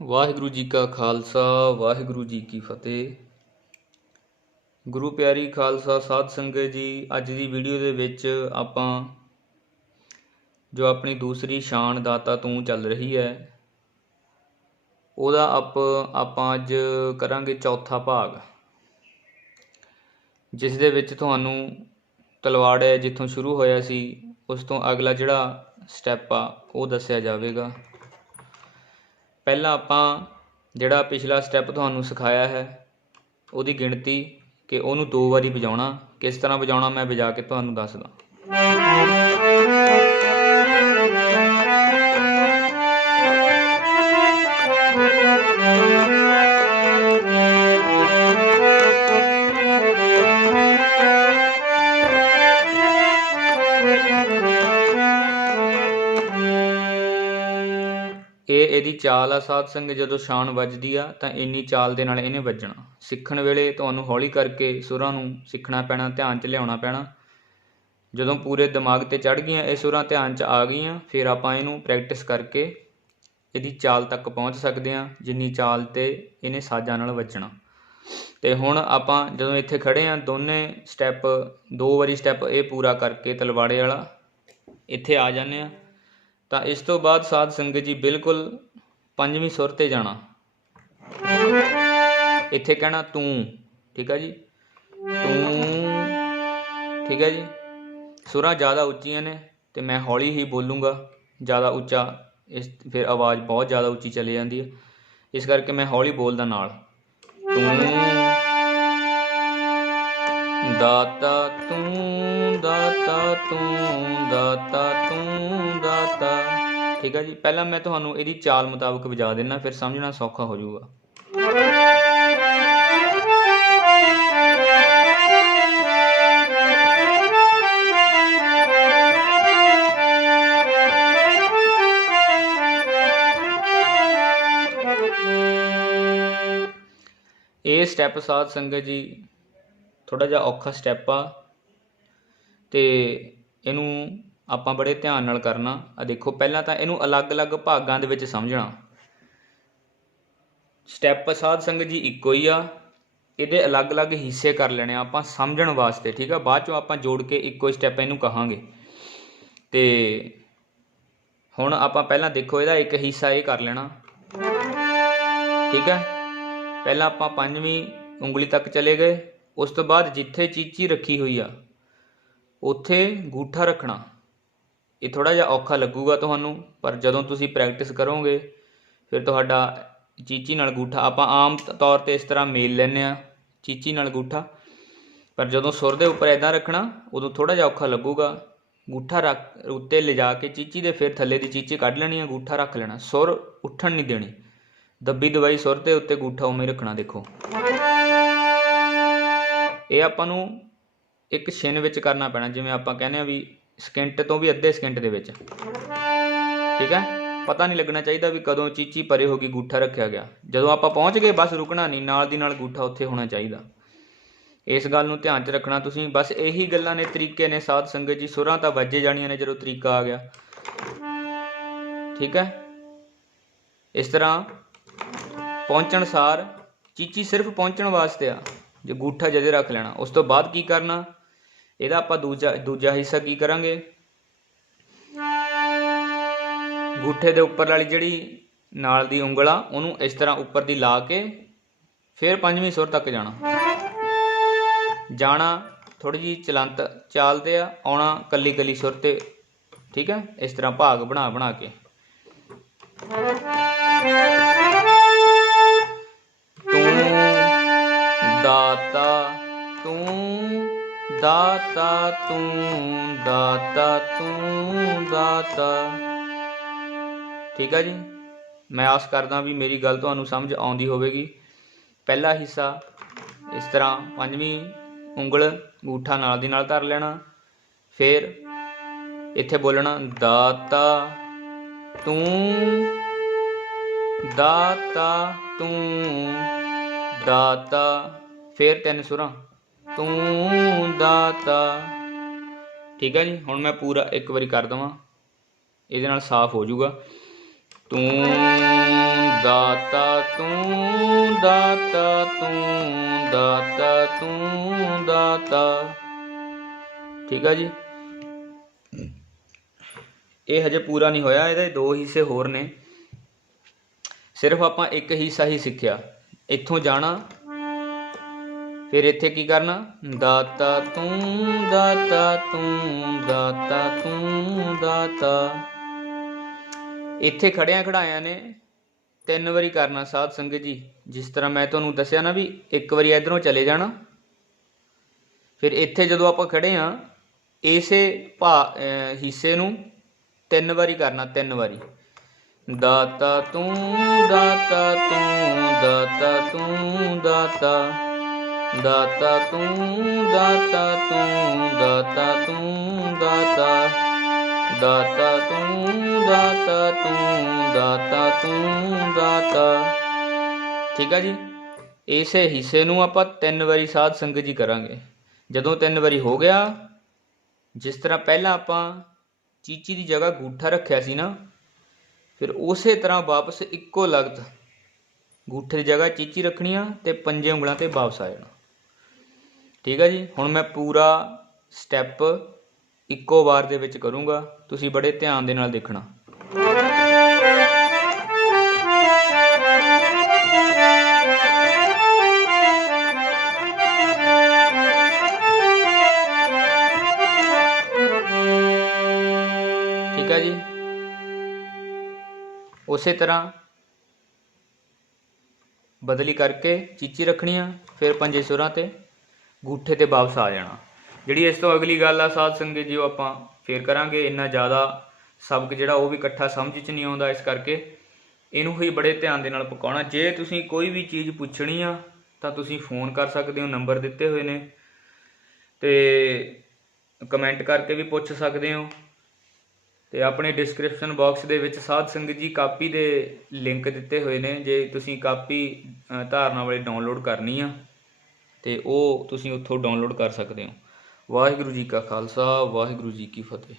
ਵਾਹਿਗੁਰੂ ਜੀ ਕਾ ਖਾਲਸਾ, ਵਾਹਿਗੁਰੂ ਜੀ ਕੀ ਫਤਿਹ। ਗੁਰੂ ਪਿਆਰੀ ਖਾਲਸਾ ਸਾਧ ਸੰਗਤ ਜੀ, ਅੱਜ ਦੀ ਵੀਡੀਓ ਦੇ ਵਿੱਚ ਆਪਾਂ ਜੋ ਆਪਣੀ ਦੂਸਰੀ ਸ਼ਾਨ ਦਾਤਾ ਤੂੰ ਚੱਲ ਰਹੀ ਹੈ, ਉਹਦਾ ਆਪ ਆਪਾਂ ਅੱਜ ਕਰਾਂਗੇ ਚੌਥਾ ਭਾਗ। ਜਿਸ ਦੇ ਵਿੱਚ ਤੁਹਾਨੂੰ ਤਲਵਾੜ ਹੈ, ਜਿੱਥੋਂ ਸ਼ੁਰੂ ਹੋਇਆ ਸੀ, ਉਸ ਤੋਂ ਅਗਲਾ ਜਿਹੜਾ ਸਟੈਪ ਆ, ਉਹ ਦੱਸਿਆ ਜਾਵੇਗਾ। ਪਹਿਲਾਂ ਆਪਾਂ ਜਿਹੜਾ ਪਿਛਲਾ ਸਟੈਪ ਤੁਹਾਨੂੰ ਸਿਖਾਇਆ ਹੈ, ਉਹਦੀ ਗਿਣਤੀ ਕਿ ਉਹਨੂੰ ਦੋ ਵਾਰੀ ਵਜਾਉਣਾ, ਕਿਸ ਤਰ੍ਹਾਂ ਵਜਾਉਣਾ ਮੈਂ ਵਜਾ ਕੇ ਤੁਹਾਨੂੰ ਦੱਸਦਾ। ਇਹ ਇਹਦੀ ਚਾਲ ਆ ਸਾਧ ਸੰਗ ਜਦੋਂ ਸ਼ਾਨ ਵੱਜਦੀ ਆ ਤਾਂ ਇੰਨੀ ਚਾਲ ਦੇ ਨਾਲ ਇਹਨੇ ਵੱਜਣਾ। ਸਿੱਖਣ ਵੇਲੇ ਤੁਹਾਨੂੰ ਹੌਲੀ ਕਰਕੇ ਸੁਰਾਂ ਨੂੰ ਸਿੱਖਣਾ ਪੈਣਾ, ਧਿਆਨ 'ਚ ਲਿਆਉਣਾ ਪੈਣਾ। ਜਦੋਂ ਪੂਰੇ ਦਿਮਾਗ ਤੇ ਚੜ ਗਈਆਂ, ਇਹ ਸੁਰਾਂ ਧਿਆਨ 'ਚ ਆ ਗਈਆਂ, ਫਿਰ ਆਪਾਂ ਇਹਨੂੰ ਪ੍ਰੈਕਟਿਸ ਕਰਕੇ ਇਹਦੀ ਚਾਲ ਤੱਕ ਪਹੁੰਚ ਸਕਦੇ ਹਾਂ, ਜਿੰਨੀ ਚਾਲ ਤੇ ਇਹਨੇ ਸਾਜ਼ਾਂ ਨਾਲ ਵੱਜਣਾ। ਤੇ ਹੁਣ ਆਪਾਂ ਜਦੋਂ ਇੱਥੇ ਖੜੇ ਆ ਦੋਨੇ ਸਟੈਪ ਦੋ ਵਾਰੀ ਸਟੈਪ ਇਹ ਪੂਰਾ ਕਰਕੇ ਤਲਵਾੜੇ ਵਾਲਾ ਇੱਥੇ ਆ ਜਾਂਦੇ ਆ ਤਾਂ ਇਸ ਤੋਂ ਬਾਅਦ ਸਾਧ ਸੰਗਤ ਜੀ ਬਿਲਕੁਲ ਪੰਜਵੀਂ ਸੁਰ ਤੇ ਜਾਣਾ। ਇੱਥੇ ਕਹਿਣਾ ਤੂੰ, ਠੀਕ ਹੈ ਜੀ? ਤੂੰ, ਠੀਕ ਹੈ ਜੀ? ਸੁਰਾਂ ਜ਼ਿਆਦਾ ਉੱਚੀਆਂ ਨੇ ਤੇ ਮੈਂ ਹੌਲੀ ਹੀ ਬੋਲੂੰਗਾ, ਜ਼ਿਆਦਾ ਉੱਚਾ, ਇਸ ਫਿਰ ਆਵਾਜ਼ ਬਹੁਤ ਜ਼ਿਆਦਾ ਉੱਚੀ ਚਲੀ ਜਾਂਦੀ ਹੈ। ਇਸ ਕਰਕੇ ਮੈਂ ਹੌਲੀ ਬੋਲਦਾ ਨਾਲ। ਤੂੰ ਦਾਤਾ ਤੂੰ ਦਾਤਾ ਤੂੰ ਦਾਤਾ ਤੂੰ, ਦਾਤਾ। ਠੀਕ ਹੈ ਜੀ, ਪਹਿਲਾਂ ਮੈਂ ਤੁਹਾਨੂੰ ਇਹਦੀ ਚਾਲ ਮੁਤਾਬਕ ਵਜਾ ਦੇਣਾ ਫਿਰ ਸਮਝਣਾ ਸੌਖਾ ਹੋ ਜਾਊਗਾ। ਇਹ ਸਟੈਪ ਸਾਧ ਸੰਗਤ ਜੀ ਥੋੜਾ ਜਿਹਾ ਔਖਾ ਸਟੈਪ ਆ ਤੇ ਇਹਨੂੰ ਆਪਾਂ ਬੜੇ ਧਿਆਨ ਨਾਲ ਕਰਨਾ। ਆ ਦੇਖੋ, ਪਹਿਲਾਂ ਤਾਂ ਇਹਨੂੰ ਅਲੱਗ-ਅਲੱਗ ਭਾਗਾਂ ਦੇ ਵਿੱਚ ਸਮਝਣਾ। ਸਟੈਪ ਸਾਧ ਸੰਗਤ ਜੀ ਇੱਕੋ ਹੀ ਆ। ਇਹਦੇ ਅਲੱਗ-ਅਲੱਗ ਹਿੱਸੇ ਕਰ ਲੈਣੇ ਆ ਆਪਾਂ ਸਮਝਣ ਵਾਸਤੇ, ਠੀਕ ਆ? ਬਾਅਦ ਚੋਂ ਆਪਾਂ ਜੋੜ ਕੇ ਇੱਕੋ ਹੀ ਸਟੈਪ ਇਹਨੂੰ ਕਹਾਂਗੇ। ਤੇ ਹੁਣ ਆਪਾਂ ਪਹਿਲਾਂ ਦੇਖੋ, ਇਹਦਾ ਇੱਕ ਹਿੱਸਾ ਇਹ ਕਰ ਲੈਣਾ। ਠੀਕ ਹੈ ਪਹਿਲਾਂ ਆਪਾਂ ਪੰਜਵੀਂ ਉਂਗਲੀ ਤੱਕ ਚਲੇ ਗਏ। ਉਸ ਤੋਂ ਬਾਅਦ ਜਿੱਥੇ ਚੀਚੀ ਰੱਖੀ ਹੋਈ ਆ, ਉੱਥੇ ਗੂਠਾ ਰੱਖਣਾ। ਇਹ ਥੋੜਾ ਜਿਹਾ ਔਖਾ ਲੱਗੂਗਾ ਤੁਹਾਨੂੰ, ਪਰ ਜਦੋਂ ਤੁਸੀਂ ਪ੍ਰੈਕਟਿਸ ਕਰੋਗੇ, ਫਿਰ ਤੁਹਾਡਾ ਚੀਚੀ ਨਾਲ ਗੂਠਾ, ਆਪਾਂ ਆਮ ਤੌਰ ਤੇ ਇਸ ਤਰ੍ਹਾਂ ਮੇਲ ਲੈਂਦੇ ਆ ਚੀਚੀ ਨਾਲ ਗੂਠਾ। ਪਰ ਜਦੋਂ ਸੁਰ ਦੇ ਉੱਪਰ ਐਦਾਂ ਰੱਖਣਾ, ਉਦੋਂ ਥੋੜਾ ਜਿਹਾ ਔਖਾ ਲੱਗੂਗਾ। ਗੂਠਾ ਰੱਖ, ਉੱਤੇ ਲਿਜਾ ਕੇ ਚੀਚੀ ਦੇ ਫਿਰ ਥੱਲੇ ਦੀ ਚੀਚੀ ਕੱਢ ਲੈਣੀ ਆ, ਗੂਠਾ ਰੱਖ ਲੈਣਾ। ਸੁਰ ਉੱਠਣ ਨਹੀਂ ਦੇਣੀ। ਦੱਬੀ ਦਵਾਈ ਸੁਰ ਦੇ ਉੱਤੇ ਗੂਠਾ ਉਵੇਂ ਰੱਖਣਾ, ਦੇਖੋ। ਇਹ ਆਪਾਂ ਨੂੰ ਇੱਕ ਛਿਨ ਵਿੱਚ ਕਰਨਾ ਪੈਣਾ, ਜਿਵੇਂ ਆਪਾਂ ਕਹਿੰਦੇ ਆ ਵੀ ਸਕਿੰਟ ਤੋਂ ਵੀ ਅੱਧੇ ਸਕਿੰਟ ਦੇ ਵਿੱਚ। ਠੀਕ ਹੈ? ਪਤਾ ਨਹੀਂ ਲੱਗਣਾ ਚਾਹੀਦਾ ਵੀ ਕਦੋਂ ਚੀਚੀ ਪਰੇ ਹੋ ਗਈ ਗੂਠਾ ਰੱਖਿਆ ਗਿਆ। ਜਦੋਂ ਆਪਾਂ ਪਹੁੰਚ ਗਏ, ਬਸ ਰੁਕਣਾ ਨਹੀਂ, ਨਾਲ ਦੀ ਨਾਲ ਗੂਠਾ ਉੱਥੇ ਹੋਣਾ ਚਾਹੀਦਾ। ਇਸ ਗੱਲ ਨੂੰ ਧਿਆਨ 'ਚ ਰੱਖਣਾ ਤੁਸੀਂ। ਬਸ ਇਹੀ ਗੱਲਾਂ ਨੇ, ਤਰੀਕੇ ਨੇ, ਸਾਧ ਸੰਗਤ ਜੀ। ਸੁਰਾਂ ਤਾਂ ਵੱਜੇ ਜਾਣੀਆਂ ਨੇ ਜਦੋਂ ਤਰੀਕਾ ਆ ਗਿਆ। ਠੀਕ ਹੈ? ਇਸ ਤਰ੍ਹਾਂ ਪਹੁੰਚਣ ਸਾਰ ਚੀਚੀ ਸਿਰਫ ਪਹੁੰਚਣ ਵਾਸਤੇ ਆ। ਜੇ ਗੂਠਾ ਜਦੇ ਰੱਖ ਲੈਣਾ, ਉਸ ਤੋਂ ਬਾਅਦ ਕੀ ਕਰਨਾ? ਇਹਦਾ ਆਪਾਂ ਦੂਜਾ ਦੂਜਾ ਹਿੱਸਾ ਕੀ ਕਰਾਂਗੇ? ਗੂਠੇ ਦੇ ਉੱਪਰ ਵਾਲੀ ਜਿਹੜੀ ਨਾਲ ਦੀ ਉਂਗਲ ਆ ਉਹਨੂੰ ਇਸ ਤਰ੍ਹਾਂ ਉੱਪਰ ਦੀ ਲਾ ਕੇ ਫਿਰ ਪੰਜਵੀਂ ਸੁਰ ਤੱਕ ਜਾਣਾ। ਜਾਣਾ ਥੋੜੀ ਜੀ ਚਲੰਤ ਚਾਲਦੇ ਆ, ਆਉਣਾ ਕੱਲੀ ਕੱਲੀ ਸੁਰ ਤੇ, ਠੀਕ ਹੈ? ਇਸ ਤਰ੍ਹਾਂ ਭਾਗ ਬਣਾ ਬਣਾ ਕੇ। ਦਾਤਾ ਤੂੰ ਦਾਤਾ ਤੂੰ, ਦਾਤਾ। ਠੀਕ ਹੈ ਜੀ? ਮੈਂ ਆਸ ਕਰਦਾ ਵੀ ਮੇਰੀ ਗੱਲ ਤੁਹਾਨੂੰ ਸਮਝ ਆਉਂਦੀ ਹੋਵੇਗੀ। ਪਹਿਲਾ ਹਿੱਸਾ, ਇਸ ਤਰ੍ਹਾਂ ਪੰਜਵੀਂ ਉਂਗਲ ਅੰਗੂਠਾ ਨਾਲ ਦੀ ਨਾਲ ਧਰ ਲੈਣਾ। ਫਿਰ ਇੱਥੇ ਬੋਲਣਾ, ਦਾਤਾ ਤੂੰ ਦਾਤਾ ਤੂੰ, ਦਾਤਾ। ਫਿਰ ਤਿੰਨ ਸੁਰਾਂ। ਤੂੰ ਦਾਤਾ। ਠੀਕ ਹੈ ਜੀ, ਹੁਣ ਮੈਂ ਪੂਰਾ ਇੱਕ ਵਾਰੀ ਕਰ ਦਵਾਂ। ਇਹਦੇ ਨਾਲ ਸਾਫ਼ ਹੋ ਜਾਊਗਾ। ਤੂੰ ਦਾਤਾ ਤੂੰ ਦਾਤਾ ਤੂੰ ਦਾਤਾ ਤੂੰ ਦਾਤਾ। ਠੀਕ ਹੈ ਜੀ। ਇਹ ਹਜੇ ਪੂਰਾ ਨਹੀਂ ਹੋਇਆ, ਇਹਦੇ ਦੋ ਹਿੱਸੇ ਹੋਰ ਨੇ। ਸਿਰਫ ਆਪਾਂ ਇੱਕ ਹਿੱਸਾ ਹੀ ਸਿੱਖਿਆ। ਇੱਥੋਂ ਜਾਣਾ ਫਿਰ ਇੱਥੇ ਕੀ ਕਰਨਾ? ਦਾਤਾ ਤੂੰ ਦਾਤਾ ਤੂੰ ਦਾਤਾ ਤੂੰ, ਦਾਤਾ। ਇੱਥੇ ਖੜਿਆਂ ਖੜਾਇਆਂ ਨੇ ਤਿੰਨ ਵਾਰੀ ਕਰਨਾ ਸਾਧ ਸੰਗਤ ਜੀ। ਜਿਸ ਤਰ੍ਹਾਂ ਮੈਂ ਤੁਹਾਨੂੰ ਦੱਸਿਆ ਨਾ ਵੀ ਇੱਕ ਵਾਰੀ ਇਧਰੋਂ ਚਲੇ ਜਾਣਾ। ਫਿਰ ਇੱਥੇ ਜਦੋਂ ਆਪਾਂ ਖੜੇ ਆ, ਇਸੇ ਭਾ ਹਿੱਸੇ ਨੂੰ ਤਿੰਨ ਵਾਰੀ ਕਰਨਾ, ਤਿੰਨ ਵਾਰੀ। ਦਾਤਾ ਤੂੰ ਦਾਤਾ ਤੂੰ ਦਾਤਾ ਤੂੰ, ਦਾਤਾ। ਦਾਤਾ ਤੂੰ ਦਾਤਾ ਤੂੰ ਦਾਤਾ ਤੂੰ, ਦਾਤਾ। ਦਾਤਾ ਤੂੰ ਦਾਤਾ ਤੂੰ ਦਾਤਾ ਤੂੰ, ਦਾਤਾ। ਠੀਕ ਆ ਜੀ? ਇਸੇ ਹਿੱਸੇ ਨੂੰ ਆਪਾਂ ਤਿੰਨ ਵਾਰੀ ਸਾਧ ਸੰਗਤ ਜੀ ਕਰਾਂਗੇ। ਜਦੋਂ ਤਿੰਨ ਵਾਰੀ ਹੋ ਗਿਆ, ਜਿਸ ਤਰ੍ਹਾਂ ਪਹਿਲਾਂ ਆਪਾਂ ਚੀਚੀ ਦੀ ਜਗ੍ਹਾ ਗੂਠਾ ਰੱਖਿਆ ਸੀ ਨਾ, ਫਿਰ ਉਸੇ ਤਰ੍ਹਾਂ ਵਾਪਸ ਇੱਕੋ ਲਗਤ ਗੂਠੇ ਦੀ ਜਗ੍ਹਾ ਚੀਚੀ ਰੱਖਣੀ ਆ ਤੇ ਪੰਜੇ ਉਂਗਲਾਂ ਤੇ ਵਾਪਸ ਆ ਜਾਣਾ। ਠੀਕ ਹੈ ਜੀ? ਹੁਣ ਮੈਂ ਪੂਰਾ ਸਟੈਪ ਇੱਕੋ ਵਾਰ ਦੇ ਵਿੱਚ ਕਰੂੰਗਾ। ਤੁਸੀਂ ਬੜੇ ਧਿਆਨ ਦੇ ਨਾਲ ਦੇਖਣਾ। ਠੀਕ ਹੈ ਜੀ? ਉਸੇ ਤਰ੍ਹਾਂ ਬਦਲੀ ਕਰਕੇ ਚੀਚੀ ਰੱਖਣੀ ਆ, ਫਿਰ ਪੰਜੇ ਸੁਰਾਂ ਤੇ। ਗੂਠੇ ਤੇ ਵਾਪਸ ਆ ਜਾਣਾ। ਜਿਹੜੀ ਇਸ ਤੋਂ ਅਗਲੀ ਗੱਲ ਆ, ਸਾਧ ਸੰਗਤ ਜੀ, ਉਹ ਆਪਾਂ ਫੇਰ ਕਰਾਂਗੇ। ਇੰਨਾ ਜ਼ਿਆਦਾ ਸਬਕ ਜਿਹੜਾ, ਉਹ ਵੀ ਇਕੱਠਾ ਸਮਝ ਚ ਨਹੀਂ ਆਉਂਦਾ ਇਸ ਕਰਕੇ। ਇਹਨੂੰ ਹੀ ਬੜੇ ਧਿਆਨ ਦੇ ਨਾਲ ਪਕਾਉਣਾ। ਜੇ ਤੁਸੀਂ ਕੋਈ ਵੀ ਚੀਜ਼ ਪੁੱਛਣੀ ਆ, ਤਾਂ ਤੁਸੀਂ ਫੋਨ ਕਰ ਸਕਦੇ ਹੋ, ਨੰਬਰ ਦਿੱਤੇ ਹੋਏ ਨੇ। ਤੇ ਕਮੈਂਟ ਕਰਕੇ ਵੀ ਪੁੱਛ ਸਕਦੇ ਹੋ। ਤੇ ਆਪਣੇ ਡਿਸਕ੍ਰਿਪਸ਼ਨ ਬਾਕਸ ਦੇ ਵਿੱਚ ਸਾਧ ਸੰਗਤ ਜੀ ਕਾਪੀ ਦੇ ਲਿੰਕ ਦਿੱਤੇ ਹੋਏ ਨੇ। ਜੇ ਤੁਸੀਂ ਕਾਪੀ ਧਾਰਨਾ ਵਾਲੇ ਡਾਊਨਲੋਡ ਕਰਨੀ ਆ ਤੇ ਉਹ ਤੁਸੀਂ ਉੱਥੋਂ ਡਾਊਨਲੋਡ ਕਰ ਸਕਦੇ ਹੋ। ਵਾਹਿਗੁਰੂ ਜੀ ਕਾ ਖਾਲਸਾ, ਵਾਹਿਗੁਰੂ ਜੀ ਕੀ ਫਤਿਹ।